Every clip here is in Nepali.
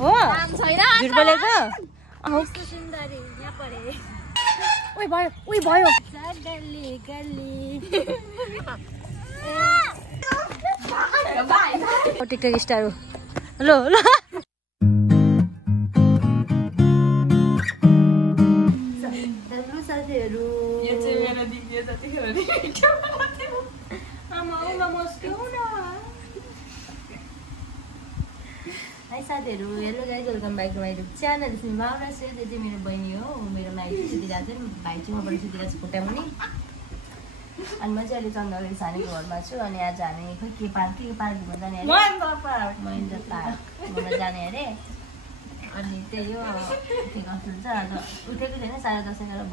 हो झुट बोलेको ओइ भयो टिकटक स्टार हो ल साथीहरु यो चाहिँ मेरो दिदी जतिखेर हाई साथीहरु hello guys welcome back to my YouTube channel this Maura says यो चाहिँ मेरो बहिनी हो मेरो माइती सुतिरहेको छ भाइ चाहिँ मबाट सुतिरहेको छ खुट्टामुनि अनि म चाहिँ अहिले चन्द्रगढी सानीको घरमा छु अनि आज हामी खोइ के पार्क घुम्न जाने अरे महेन्द्र पार्क घुम्न जाने अरे अनि त्यही हो के कस्तो हुन्छ आज उठेको छैन 10:30 गरेर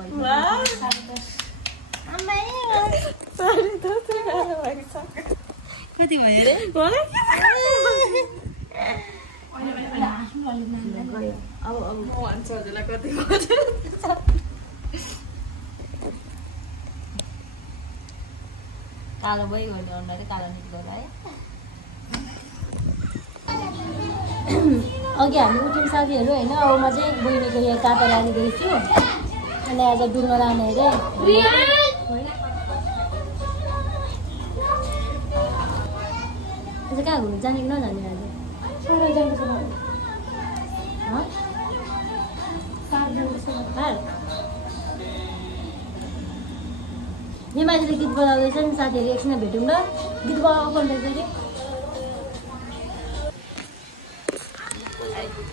कति भयो कालो भयो भने अनुहारै कालो निक्ल्यो है अघि हामी उठ्यौँ साथीहरू होइन अब म चाहिँ बहिनीको यहाँ काटा लागिदिएको छु अनि आज डुल्न लाने अरे आज कहाँ घुम्नु जाने कि नजाने आज यो मान्छेले गीत बजाउँदैछ नि साथीहरू एकछिन भेटौँ ल गीत बजाउँदैछ कि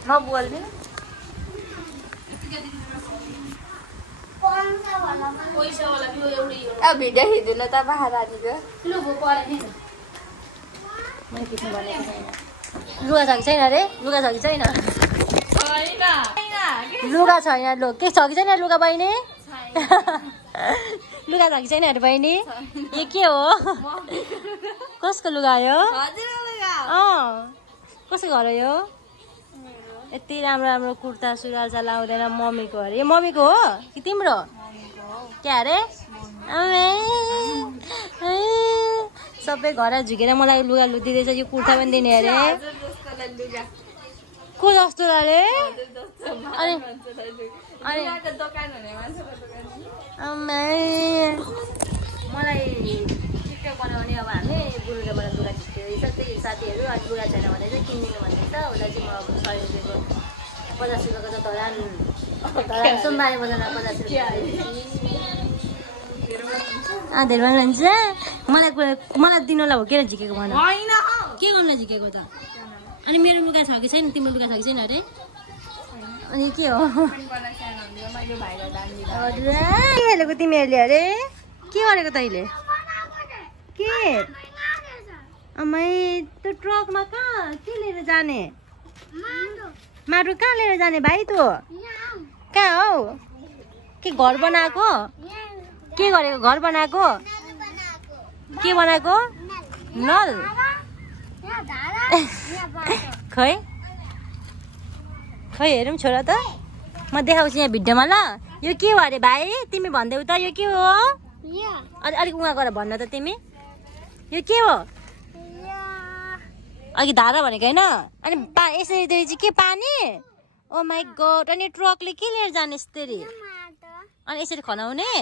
नबोल्ने अब भिडियो खिच्नु त महारानीको लुगा छ कि छैन अरे लुगा छ कि छैन लुगा छैन लु के छ कि छैन लुगा बहिनी लुगा छ कि छैन अरे बहिनी यो के हो कसको लुगा यो कसको घर हो यो यति राम्रो राम्रो कुर्ता सुरुवाल चाहिँ लाउँदैन मम्मीको अरे यो मम्मीको हो कि तिम्रो क्या अरे सबै घर झुकेर मलाई लुगा दिँदैछ यो कुर्ता पनि दिने अरे को जस्तो अरे अनि मलाई टिकटक बनाउने अब हामी गुरुबाट लुगा खिच्दैछ त्यही साथीहरू अनि लुगा छैन भने चाहिँ किनिदिनु भन्दैछ उसलाई चाहिँ म अब 100 रुपियाँको 50 रुपियाँको त धरान सोमबारे बजारमा 50 रुपियाँ धेरै भन्छ मलाई दिनुलाई हो के झिकेको भन के गर्नुलाई झिकेको त अनि मेरो लुगा छ कि छैन तिम्रो लुगा छ कि छैन अरे अनि के हो के हेलेको तिमीहरूले अरे के गरेको तैँले के अमै त्यो ट्रकमा कहाँ के लिएर जाने माटो कहाँ लिएर जाने भाइ तँ कहाँ हौ के घर बनाएको के गरेको घर बनाएको के बनाएको नल खै खै हेरौँ छोरा त म देखाउँछु यहाँ भिडियोमा ल यो के हो अरे भाइ तिमी भन्दै त यो के हो अलिक उहाँ गएर भन्न त तिमी यो के हो अघि धारा भनेको होइन अनि यसरी चाहिँ के पानी ओ माई गड अनि ट्रकले के लिएर जाने यसरी अनि यसरी खनाउने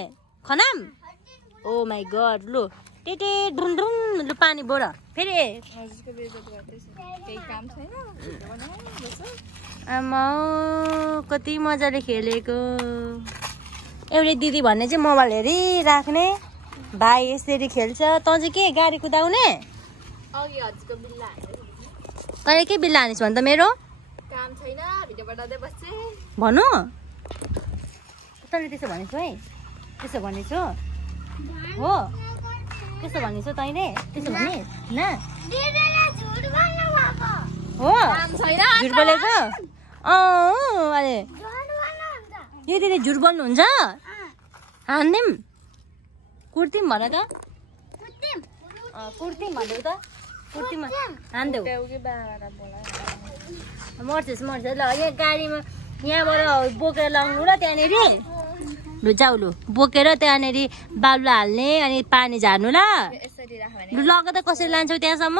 खनाम ओ माई गड लु टेटे ढुन ढुन लु पानी बोर फेरि आमा कति मजाले खेलेको एउटै दिदी भन्ने चाहिँ मोबाइल हेरिराख्ने भाइ यसरी खेल्छ तँ चाहिँ के गाडी कुदाउने तैँले के बिल्ला हानिस् भन् त मेरो भनु तैँले त्यसो भनेछु है त्यसो भनेछु हो त्यसो भनेछु तैँले त्यसो भने न हो झुट बोलेको अरे यो दिदी झुट बोल्नुहुन्छ हान्दिम कुर्तिम भन त कुर्तिम भनेको त कुर्तीमा हान्देऊ मर्छस् ल यहाँ गाडीमा यहाँबाट बोकेर लाउनु र त्यहाँनिर लु जाऊ लु बोकेर त्यहाँनिर बालुवा हाल्ने अनि पानी झार्नु ल लग त कसरी लान्छौ त्यहाँसम्म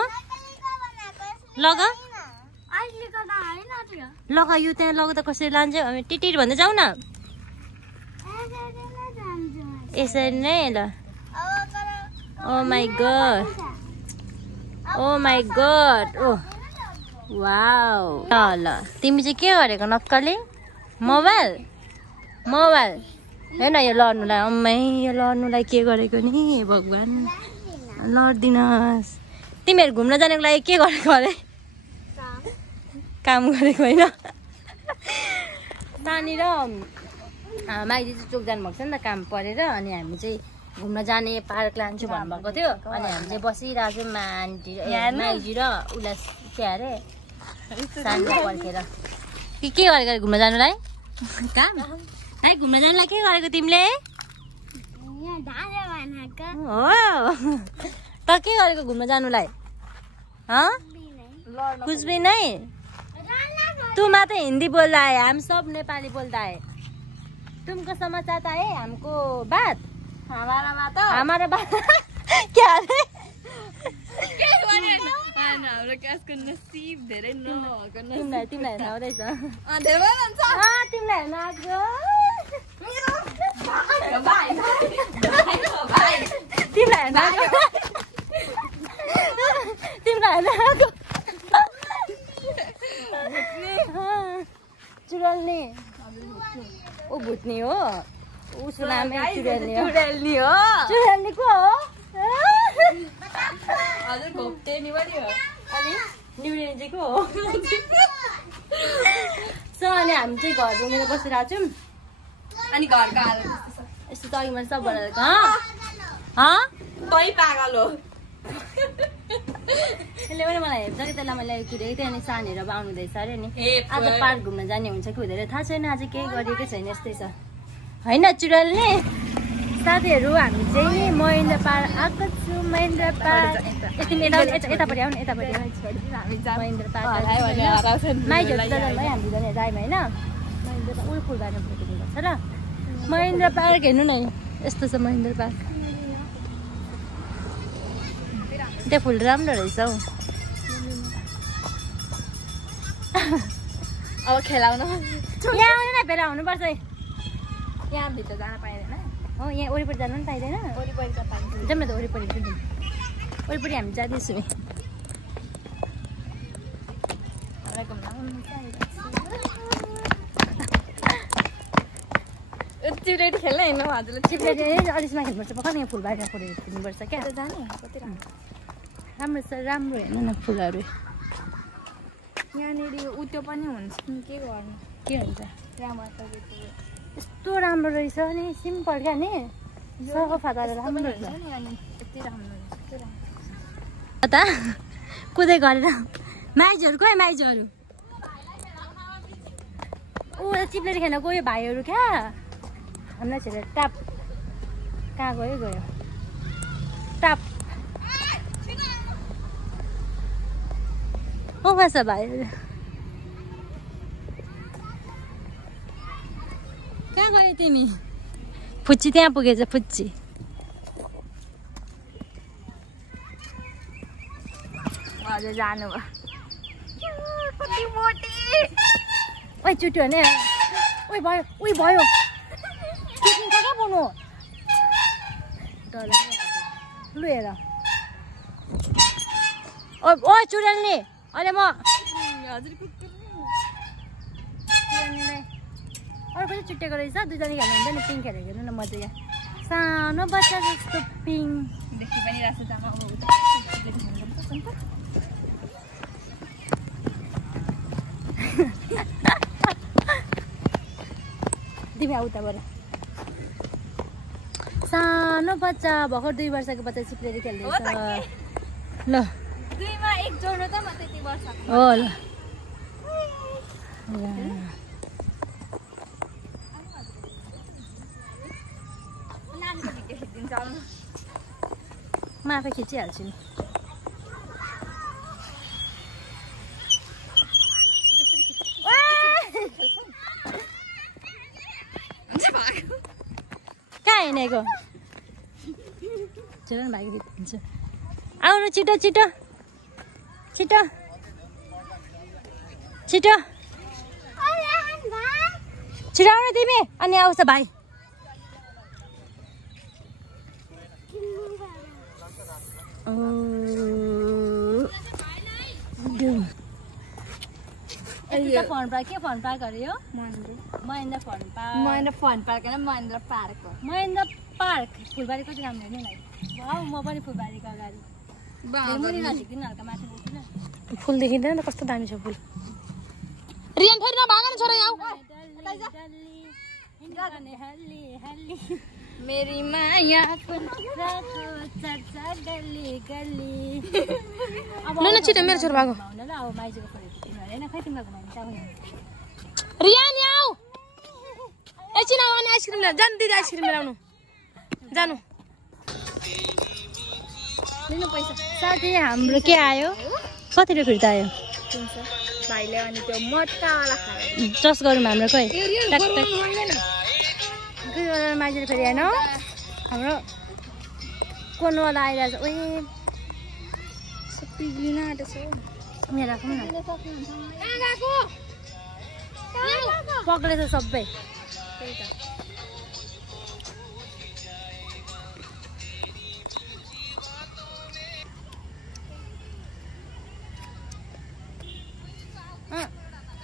लग लगा यो त्यहाँ लगा त कसरी लान्छ हामी टिटिट भन्दै जाऊ न यसरी नै ल ओ माई गॉड ओ वाउ ल तिमी चाहिँ के गरेको नक्कली मोबाइल हेर्न यो लड्नुलाई अम्मै यो लड्नुलाई के गरेको नि भगवान् लड्दिनस् तिमीहरू घुम्न जानेको लागि के गरेको अरे काम गरेको होइन नानी र माइती चाहिँ चोक जानुभएको छ नि त काम परेर अनि हामी चाहिँ घुम्न जाने पार्क लान्छु भन्नुभएको थियो अनि हामी चाहिँ बसिरहेको छौँ आन्टी माइजी र उसलाई के अरे सानो पर्खेर के गरेको घुम्न जानुलाई काम है घुम्न जानुलाई के गरेको तिमीले हो त के गरेको घुम्न जानुलाई कुछ भी नहीं तू मात्र हिंदी बोल रहा है हम सब नेपाली बोलता है तुमको समझ आता है हमको बात हमारा बात क्या है तिमीलाई थाहा हुँदैछ चुडल्नी ऊ भुट्नी हो उसको नामै चुडल्नी हो चुडल्नी को हो हजुर घोप्टे नि पनि हो अनि न्युडेनी चाहिँ को हो सो अनि हामी चाहिँ घर रुमेर बसिरहेको छौँ अनि घरको हाल यस्तो त अघि मैले सब बनाएको तै पागल हो यसले पनि मलाई हेर्छ कि त्यसलाई मैले कुदेको थिएँ अनि सानीहरू अब आउनुहुँदैछ अरे नि आज पार्क घुम्न जाने हुन्छ कि हुँदैन थाहा छैन आज केही गरेकै छैन यस्तै छ होइन चुडल्नी साथीहरू हामी चाहिँ महेन्द्र पार्क आएको छु महेन्द्र पार्क यतापट्टि आउनु यतापट्टि महेन्द्र पार्क माइजहरू त है हामी जाने राइम होइन महेन्द्र उयो फुलबारी फुलिदिनुपर्छ र महेन्द्र पार्क हेर्नु न यस्तो छ महेन्द्र पार्क त्यो फुल राम्रो रहेछ हौ अब खेलाउनु यहाँ आउनु न फेरि आउनुपर्छ यहाँ भित्र जान पाइँदैन हो यहाँ वरिपरि जानु पनि पाइँदैन वरिपरि त पाइन्छ जाउँ न त वरिपरि वरिपरि हामी जाँदैछौँ चिप्लेट खेल्न हिँड्नु हजुरले चिप्लेट अलिसमा खेल्नुपर्छ पक्का यहाँ फुलबारीमा फुलेर खेल्नुपर्छ क्या जाने कति राम्रो छ राम्रो हेर्नु न फुलहरू यहाँनिर उत्यो पनि हुन्छ के गर्नु के हुन्छ यस्तो राम्रो रहेछ नि सिम्पल क्या नि सफा तर राम्रो रहेछ त कुदै गरेर माइजहरू को माइजहरू ऊ चिप्लेर खेल्न गयो भाइहरू क्या हामीलाई छोडेर टाप कहाँ गयो टाप कहाँ छ भाइहरू कहाँ गयो तिमी फुच्ची त्यहाँ पुगेछ फुच्ची हजुर जानु भयो ओइ चुट्यो भने ओइ भयो कहाँ बोल्नु लु हेर ओ चुडल्नी अहिले म हजुर अर्को चाहिँ चुट्टेको रहेछ दुईजना खेल्नुहुन्छ नि पिङ खेलेको हेर्नु न मजा यहाँ सानो बच्चा जस्तो पिङ देखि पनि रहेछ जामा तिमी आउ उताबाट सानो बच्चा भर्खर 2 वर्षको बच्चा चिप्लेर खेल्दैछ ल 2 मा 1 जोड्नु त म त्यति वर्ष हो ल म आफै खिचिहाल्छु नि कहाँ हिँडेको चलन भाइ हुन्छ आउनु छिटो छिटो छिटो छिटो छिटो आउनु तिमी अनि आउँछ भाइ फोन पार्क के फोन पार्क अरे यो Mahendra phone park Mahendra phone park होइन महेन्द्र पार्क हो महेन्द्र पार्क फुलबारी कति राम्रो होइन भाइ म पनि फुलबारीको अगाडि फुल देखिँदैन त कस्तो दामी छ फुल रियान फेरि नभाग न छोरा आऊ मेरी माया ल छिटो मेरो छोरा भागो रियान आऊ एकछिन आऊ अनि आइसक्रिम ल्याऊ जानु दिदी आइसक्रिम ल्याउनु जानु लिनु पैसा साथी हाम्रो के आयो कति रुपियाँ त आयो भाइले अनि त्यो मोटावाला खायो चस गरौँ हाम्रो खोइ टक टक माइजले फेरि होइन हाम्रो कोनवाला आइरहेछ ओइ पिग्लिन आँटेछ यहाँ राखौँ न पक्रेछ सबै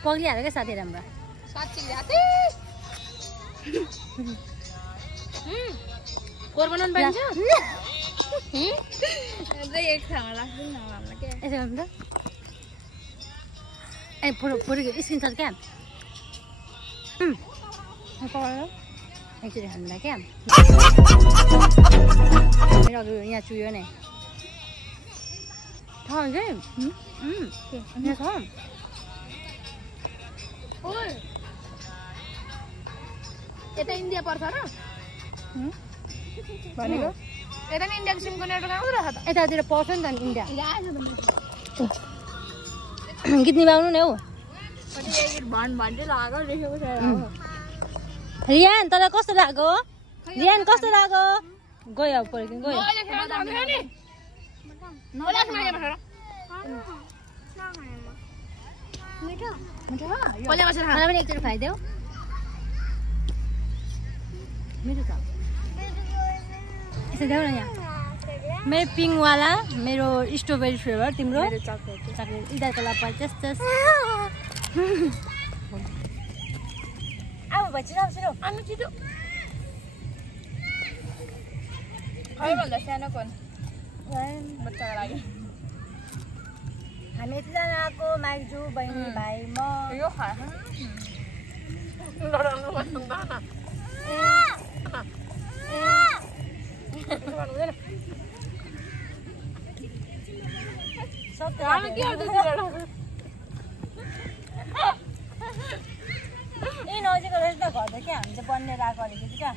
पग्लिहाल्यो क्या साथीहरू हाम्रो फोर बनाउनु पाइन्छ एक ठाउँमा लाग्दैन हामीलाई के यसो गर्नु त ए फोटो स्क्रिनसट क्या एकचोटि हामीलाई क्या मेरो यहाँ चुयो नै ठाउँ चाहिँ यहाँ छ यता इन्डिया पर्छ र भनेको यता नि इन्डियाको सिमको नेटवर्क आउँदो रहेछ त यतातिर पर्छ नि त इन्डिया गीत निभाउनु नि हौ भन्दै लाग्यो देखेको छ रियान तँलाई कस्तो लाग्यो रियान कस्तो लाग्यो गयो अब पऱ्यो गयो मलाई पनि एकचोटि खुवाइदेऊ मेरो छ यसो देऊ न यहाँ मेरो पिङवाला मेरो स्ट्रबेरी फ्लेभर तिम्रो चक्लेट इदारको लापा जस्तो अब भाइ छिटो छिटो आउनु छिटो खैभन्दा सानो कोन बच्चाको लागि हामी यतिजना आएको माग्जु बहिनी भाइ म यो खा ए नजिक रहेछ त घर त क्या हामी चाहिँ बनिएर आएको अलिकति क्या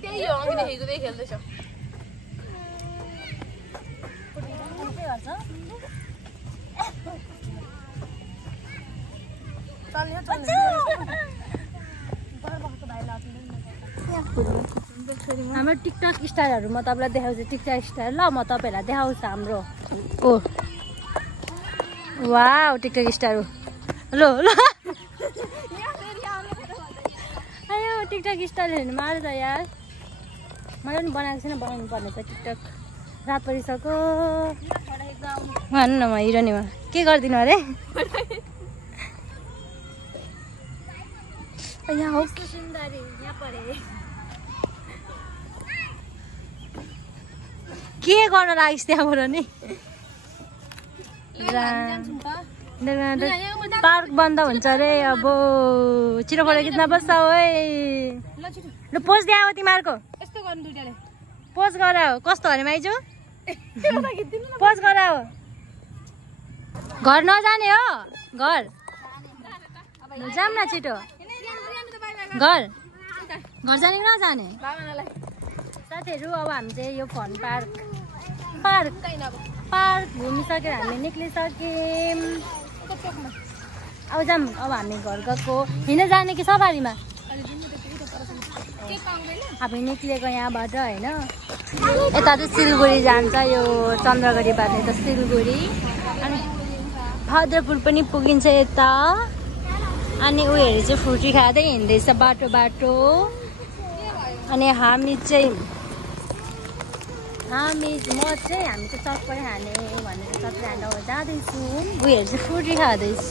त्यही हो अघि देखेको त्यही खेल्दैछ हाम्रो टिकटक स्टारहरू म तपाईँलाई देखाउँछु टिकटक स्टार ल म तपाईँहरूलाई देखाउँछु हाम्रो ओ वाउ टिकटक स्टार हो ल ल आयो टिकटक स्टार हेर्नु मार्छ त यार मलाई पनि बनाएको छैन बनाउनु पर्ने त टिकटक रात परिसक्यो भन्नु न म हिरोनीमा के गरिदिनु अरे यहाँ हो के गर्न लागिस् त्यहाँबाट नि पार्क बन्द हुन्छ अरे अब छिटो फोटो खिच्न बस्छ है ल पोज दिए तिमीहरूको पोज गर कस्तो अरे माइजू पोज गर घर नजाने हो घर जाम न छिटो घर जाने कि नजाने साथीहरू अब हामी चाहिँ यो फन पार्क घुमिसकेर हामी निक्लिसक्यौँ अब जाम अब हामी घर गएको हिँड्न जाने कि सवारीमा हामी निक्लिएको यहाँबाट होइन यता चाहिँ सिलगढी जान्छ यो चन्द्रगढीबाट यता सिलगढी अनि फादरपुल पनि पुगिन्छ यता अनि उयोहरू चाहिँ फ्रुटी खाँदै हिँड्दैछ बाटो बाटो अनि हामी चाहिँ चटपटी खाने भनेर चटपटी खाँदा जाँदैछौँ उयोहरू चाहिँ फ्रुटी खाँदैछ